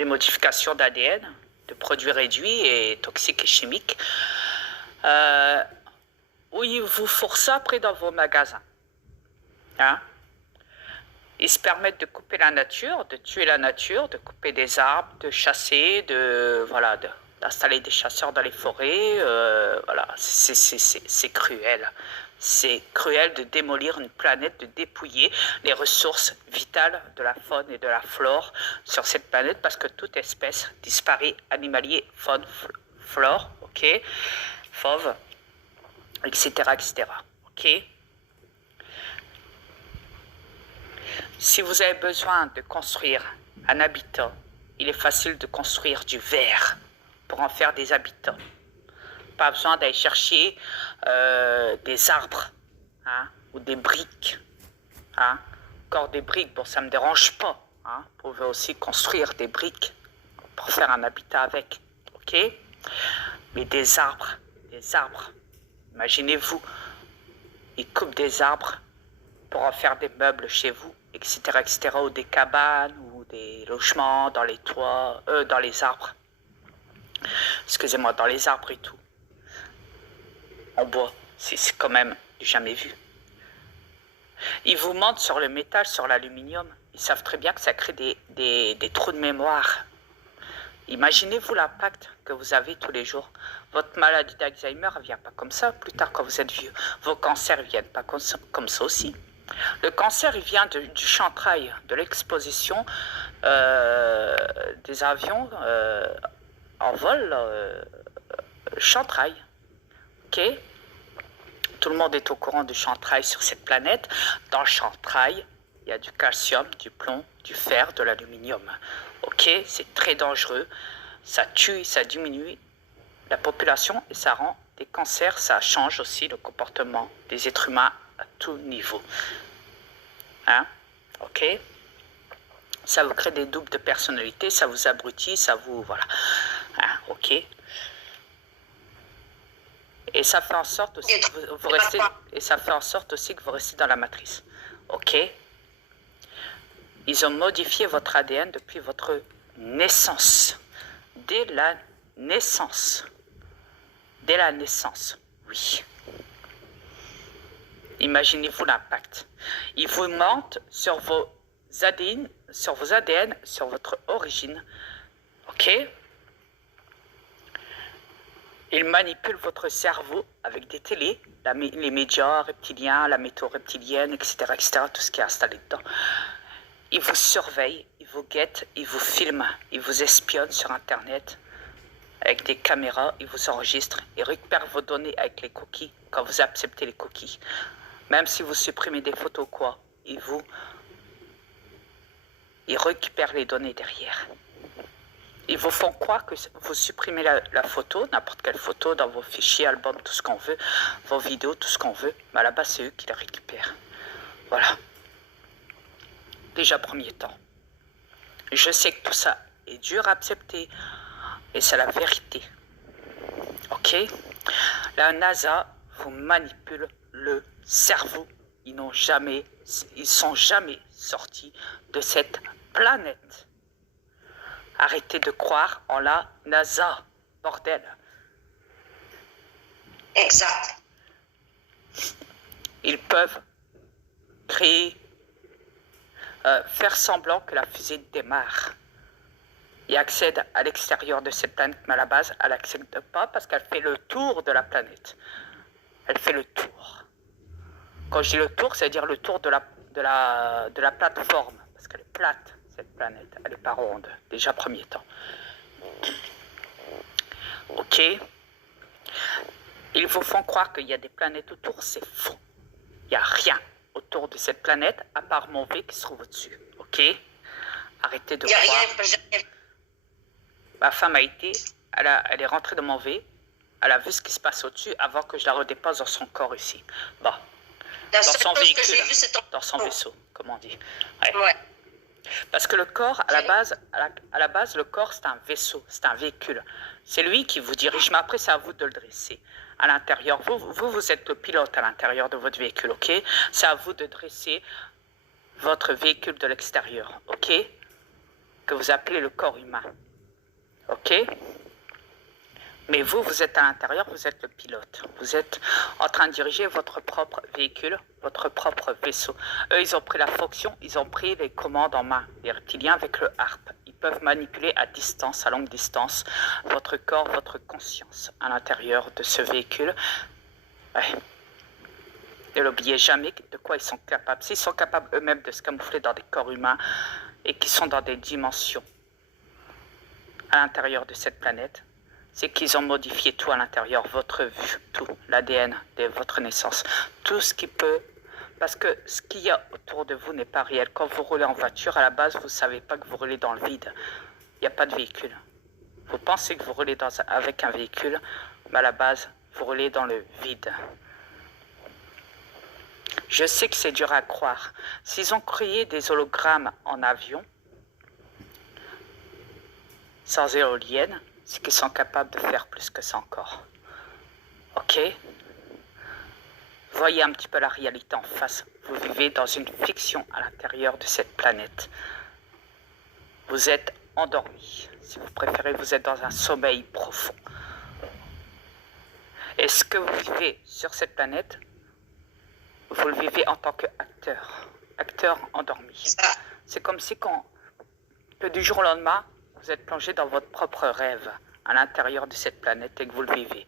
des modifications d'ADN, de produits réduits et toxiques et chimiques, où ils vous font ça après dans vos magasins. Hein? Ils se permettent de couper la nature, de tuer la nature, de couper des arbres, de chasser, d'installer des chasseurs dans les forêts. Voilà, c'est cruel. C'est cruel de démolir une planète, de dépouiller les ressources vitales de la faune et de la flore sur cette planète parce que toute espèce disparaît, animalier, faune, flore, ok, fauve, etc., etc., ok. Si vous avez besoin de construire un habitat, il est facile de construire du verre pour en faire des habitats. Pas besoin d'aller chercher des arbres, hein, ou des briques. Hein. Encore des briques, bon, ça ne me dérange pas. Hein. Vous pouvez aussi construire des briques pour faire un habitat avec. Ok? Mais des arbres. Imaginez-vous, ils coupent des arbres pour en faire des meubles chez vous, etc., etc., ou des cabanes, ou des logements dans les toits, dans les arbres. Excusez-moi, dans les arbres et tout. En bois, c'est quand même du jamais vu. Ils vous mentent sur le métal, sur l'aluminium. Ils savent très bien que ça crée des trous de mémoire. Imaginez-vous l'impact que vous avez tous les jours. Votre maladie d'Alzheimer ne vient pas comme ça, plus tard quand vous êtes vieux. Vos cancers ne viennent pas comme ça aussi. Le cancer, il vient du chantrail, de l'exposition des avions en vol, chantrail. Ok? Tout le monde est au courant du chantrail sur cette planète. Dans le chantrail, il y a du calcium, du plomb, du fer, de l'aluminium. Ok? C'est très dangereux. Ça tue, ça diminue la population et ça rend des cancers. Ça change aussi le comportement des êtres humains à tout niveau. Hein? Ok? Ça vous crée des doubles de personnalité, ça vous abrutit, ça vous... Voilà. Hein? Ok? Et ça fait en sorte aussi que vous restez... Et ça fait en sorte aussi que vous restez dans la matrice. Ok? Ils ont modifié votre ADN depuis votre naissance. Dès la naissance. Dès la naissance, oui. Imaginez-vous l'impact. Ils vous mentent sur vos ADN, sur votre origine. Ok? Ils manipulent votre cerveau avec des télés, les médias reptiliens, la météo reptilienne, etc., etc., tout ce qui est installé dedans. Ils vous surveillent, ils vous guettent, ils vous filment, ils vous espionnent sur Internet avec des caméras, ils vous enregistrent, ils récupèrent vos données avec les cookies quand vous acceptez les cookies. Même si vous supprimez des photos, quoi, ils récupèrent les données derrière. Ils vous font croire que vous supprimez la photo, n'importe quelle photo, dans vos fichiers, albums, tout ce qu'on veut, vos vidéos, tout ce qu'on veut, mais à la base, c'est eux qui les récupèrent. Voilà. Déjà, premier temps. Je sais que tout ça est dur à accepter, et c'est la vérité. Ok? La NASA vous manipule le cerveau. Ils sont jamais sortis de cette planète. Arrêtez de croire en la NASA, bordel. Exact. Ils peuvent créer, faire semblant que la fusée démarre et accède à l'extérieur de cette planète, mais à la base, elle n'accède pas parce qu'elle fait le tour de la planète. Elle fait le tour. Quand je dis le tour, c'est-à-dire le tour de la plateforme, parce qu'elle est plate, cette planète, elle n'est pas ronde, déjà premier temps. Ok? Ils vous font croire qu'il y a des planètes autour, c'est faux. Il n'y a rien autour de cette planète, à part mon V qui se trouve au-dessus. Ok? Arrêtez de croire. Rien. Ma femme elle est rentrée dans mon V, elle a vu ce qui se passe au-dessus avant que je la redépose dans son corps ici. Bon. Dans son véhicule, dans son vaisseau, comme on dit. Ouais. Parce que le corps, à la base, le corps, c'est un vaisseau, c'est un véhicule. C'est lui qui vous dirige, mais après, c'est à vous de le dresser. À l'intérieur, vous êtes le pilote à l'intérieur de votre véhicule, ok? C'est à vous de dresser votre véhicule de l'extérieur, ok? que vous appelez le corps humain. Ok? Mais vous, vous êtes à l'intérieur, vous êtes le pilote. Vous êtes en train de diriger votre propre véhicule, votre propre vaisseau. Eux, ils ont pris la fonction, ils ont pris les commandes en main. Les reptiliens avec le harpe. Ils peuvent manipuler à distance, à longue distance, votre corps, votre conscience à l'intérieur de ce véhicule. Ouais. Ne l'oubliez jamais de quoi ils sont capables. S'ils sont capables eux-mêmes de se camoufler dans des corps humains et qui sont dans des dimensions à l'intérieur de cette planète, c'est qu'ils ont modifié tout à l'intérieur, votre vue, tout, l'ADN de votre naissance, tout ce qui peut, parce que ce qu'il y a autour de vous n'est pas réel. Quand vous roulez en voiture, à la base, vous ne savez pas que vous roulez dans le vide. Il n'y a pas de véhicule. Vous pensez que vous roulez avec un véhicule, mais à la base, vous roulez dans le vide. Je sais que c'est dur à croire. S'ils ont créé des hologrammes en avion, sans éolienne, c'est qu'ils sont capables de faire plus que ça encore. Ok? Voyez un petit peu la réalité en face. Vous vivez dans une fiction à l'intérieur de cette planète. Vous êtes endormi. Si vous préférez, vous êtes dans un sommeil profond. Et ce que vous vivez sur cette planète, vous le vivez en tant qu'acteur. Acteur endormi. C'est comme si que du jour au lendemain, vous êtes plongé dans votre propre rêve à l'intérieur de cette planète et que vous le vivez.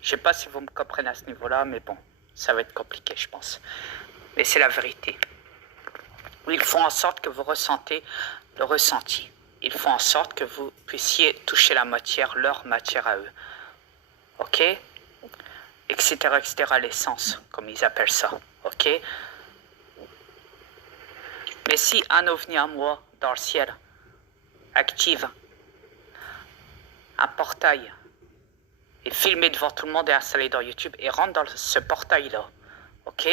Je ne sais pas si vous me comprenez à ce niveau-là, mais bon, ça va être compliqué, je pense. Mais c'est la vérité. Ils font en sorte que vous ressentez le ressenti. Ils font en sorte que vous puissiez toucher la matière, leur matière à eux. Ok? Etc., etc., l'essence, comme ils appellent ça. Ok? Mais si un ovni à moi, dans le ciel, active un portail et filmé devant tout le monde et installé dans YouTube et rentre dans ce portail-là, ok?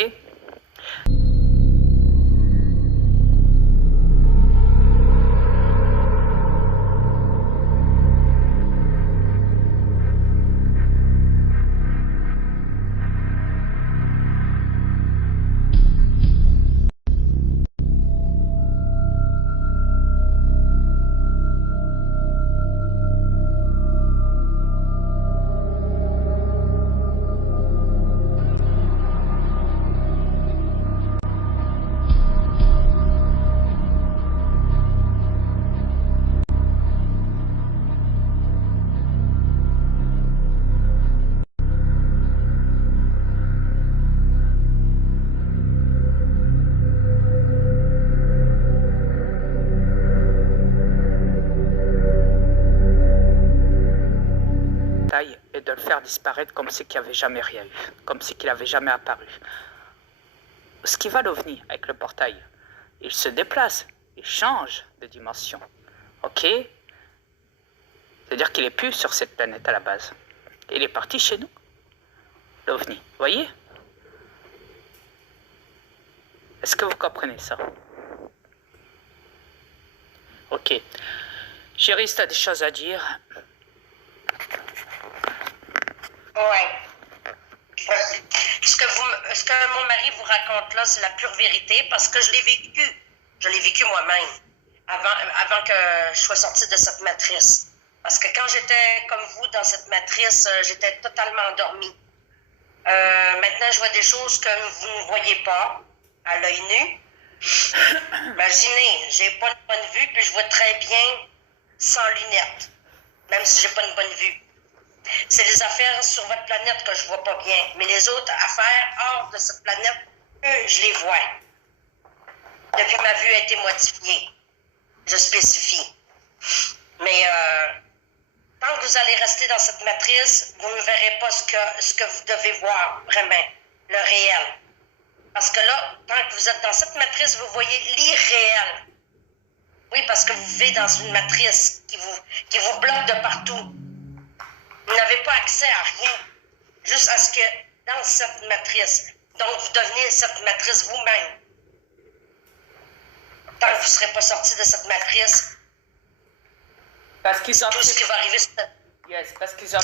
Et de le faire disparaître comme si qu'il n'y avait jamais rien eu, comme si qu'il n'avait jamais apparu. Ce qui va l'OVNI avec le portail, il se déplace, il change de dimension, ok? C'est-à-dire qu'il n'est plus sur cette planète à la base. Il est parti chez nous, l'OVNI, voyez? Est-ce que vous comprenez ça? Ok. Chérie, tu as des choses à dire? Ouais. Ce que mon mari vous raconte là, c'est la pure vérité parce que je l'ai vécu. Je l'ai vécu moi-même avant que je sois sortie de cette matrice. Parce que quand j'étais comme vous dans cette matrice, j'étais totalement endormie. Maintenant, je vois des choses que vous ne voyez pas à l'œil nu. Imaginez, j'ai pas une bonne vue, puis je vois très bien sans lunettes, même si j'ai pas une bonne vue. C'est les affaires sur votre planète que je vois pas bien, mais les autres affaires hors de cette planète, eux, je les vois. Depuis ma vue a été modifiée, je spécifie. Mais tant que vous allez rester dans cette matrice, vous ne verrez pas ce que vous devez voir vraiment, le réel. Parce que là, tant que vous êtes dans cette matrice, vous voyez l'irréel. Oui, parce que vous vivez dans une matrice qui vous bloque de partout. Vous n'avez pas accès à rien, juste à ce que dans cette matrice. Donc, vous devenez cette matrice vous-même. Tant que vous ne serez pas sorti de cette matrice, parce qu'ils ont tout ce qui va arriver, c'est... Yes, parce qu'ils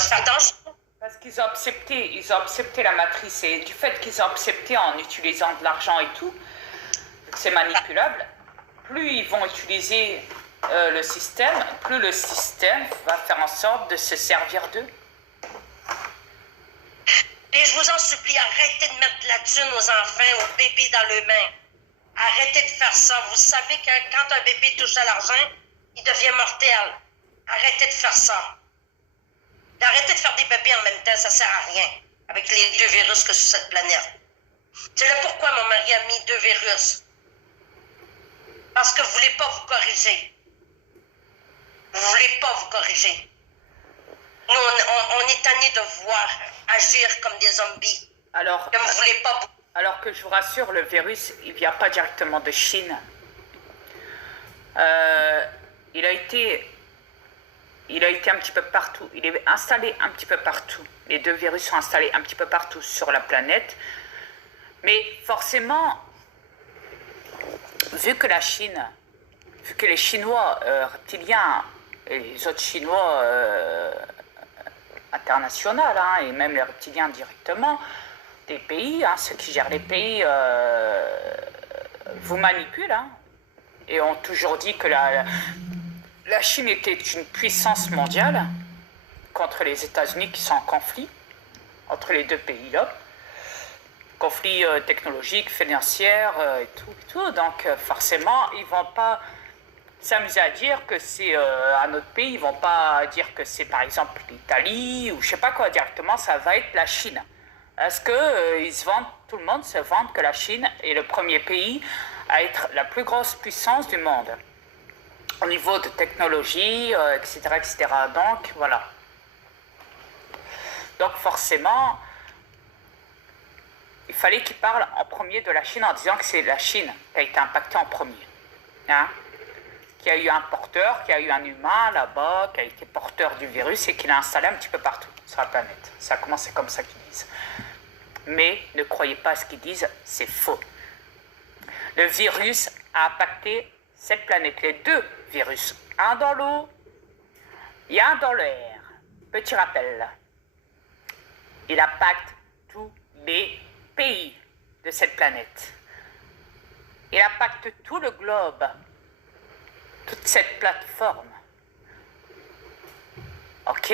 ont accepté, ils ont accepté la matrice, et du fait qu'ils ont accepté en utilisant de l'argent et tout, c'est manipulable, plus ils vont utiliser le système, plus le système va faire en sorte de se servir d'eux. Et je vous en supplie, arrêtez de mettre de la thune aux enfants, aux bébés dans les mains. Arrêtez de faire ça. Vous savez que quand un bébé touche à l'argent, il devient mortel. Arrêtez de faire ça. Arrêtez de faire des bébés en même temps, ça sert à rien. Avec les 2 virus que sur cette planète. C'est là pourquoi mon mari a mis 2 virus. Parce que vous ne voulez pas vous corriger. Vous ne voulez pas vous corriger. Nous, on est tannés de voir agir comme des zombies. Alors, que vous voulez pas... alors que je vous rassure, le virus, il ne vient pas directement de Chine. Il a été un petit peu partout. Il est installé un petit peu partout. Les 2 virus sont installés un petit peu partout sur la planète. Mais forcément, vu que les Chinois reptiliens et les autres Chinois internationaux, hein, et même les reptiliens directement, des pays, hein, ceux qui gèrent les pays, vous manipulent, hein, et ont toujours dit que la Chine était une puissance mondiale contre les États-Unis qui sont en conflit, entre les 2 pays-là. Conflit technologique, financier et tout. Donc forcément, ils ne vont pas s'amuser à dire que c'est un autre pays. Ils ne vont pas dire que c'est par exemple l'Italie ou je ne sais pas quoi directement. Ça va être la Chine. Parce que tout le monde se vante que la Chine est le premier pays à être la plus grosse puissance du monde. Au niveau de technologie, etc., etc. Donc voilà. Donc forcément... il fallait qu'il parle en premier de la Chine en disant que c'est la Chine qui a été impactée en premier. Hein? Qu'il y a eu un porteur, qu'il y a eu un humain là-bas, qui a été porteur du virus et qui l'a installé un petit peu partout sur la planète. Ça a commencé comme ça qu'ils disent. Mais ne croyez pas à ce qu'ils disent, c'est faux. Le virus a impacté cette planète, les 2 virus. Un dans l'eau et un dans l'air. Petit rappel. Il impacte tous les pays de cette planète. Il impacte tout le globe, toute cette plateforme. Ok?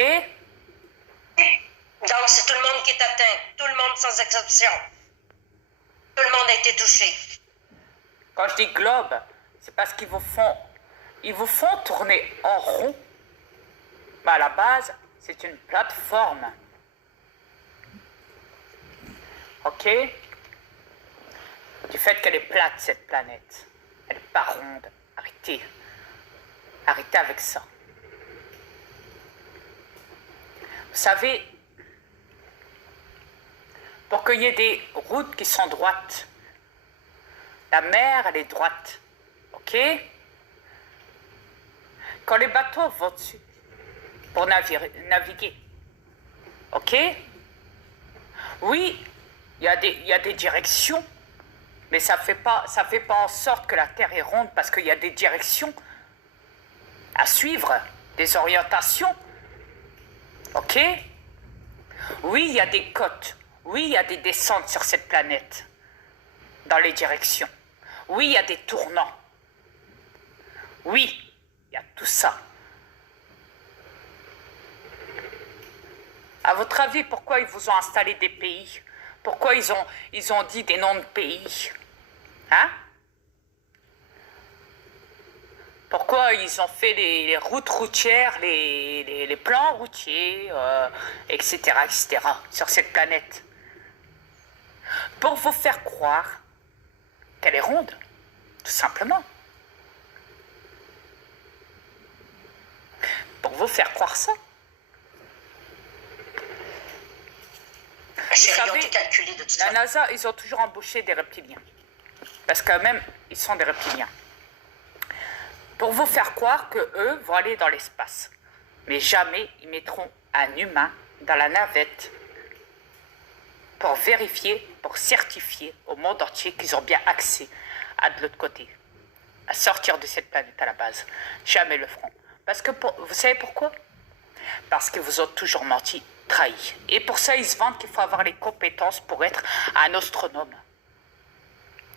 Donc, c'est tout le monde qui est atteint. Tout le monde sans exception. Tout le monde a été touché. Quand je dis globe, c'est parce qu'ils vous font tourner en rond. Mais à la base, c'est une plateforme. Ok? Du fait qu'elle est plate, cette planète. Elle n'est pas ronde. Arrêtez. Arrêtez avec ça. Vous savez, pour qu'il y ait des routes qui sont droites, la mer, elle est droite. Ok? Quand les bateaux vont dessus, pour naviguer. Ok? Oui, il y a des directions, mais ça fait pas en sorte que la Terre est ronde parce qu'il y a des directions à suivre, des orientations. Ok? Oui, il y a des côtes. Oui, il y a des descentes sur cette planète, dans les directions. Oui, il y a des tournants. Oui, il y a tout ça. À votre avis, pourquoi ils vous ont installé des pays? Pourquoi ils ont dit des noms de pays? Hein? Pourquoi ils ont fait les routes routières, les plans routiers, etc., etc., sur cette planète? Pour vous faire croire qu'elle est ronde, tout simplement. Pour vous faire croire ça. Vous savez, la NASA, ils ont toujours embauché des reptiliens. Parce que même, ils sont des reptiliens. Pour vous faire croire qu'eux vont aller dans l'espace. Mais jamais ils mettront un humain dans la navette pour vérifier, pour certifier au monde entier qu'ils ont bien accès à de l'autre côté, à sortir de cette planète à la base. Jamais le feront. Parce que, vous savez pourquoi? Parce qu'ils vous ont toujours menti, trahi. Et pour ça, ils se vantent qu'il faut avoir les compétences pour être un astronome.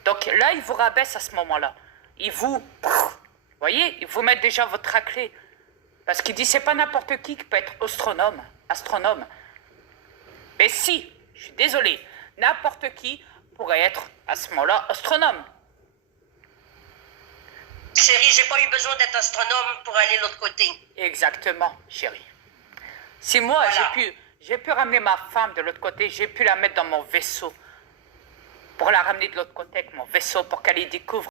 Donc là, ils vous rabaissent à ce moment-là. ils vous voyez, ils vous mettent déjà votre raclée. Parce qu'il dit, c'est pas n'importe qui peut être astronome. Mais si, je suis désolé, n'importe qui pourrait être, à ce moment-là, astronome. Chérie, j'ai pas eu besoin d'être astronome pour aller de l'autre côté. Exactement, chérie. Si moi, Voilà. j'ai pu ramener ma femme de l'autre côté, j'ai pu la mettre dans mon vaisseau. Pour la ramener de l'autre côté avec mon vaisseau, pour qu'elle y découvre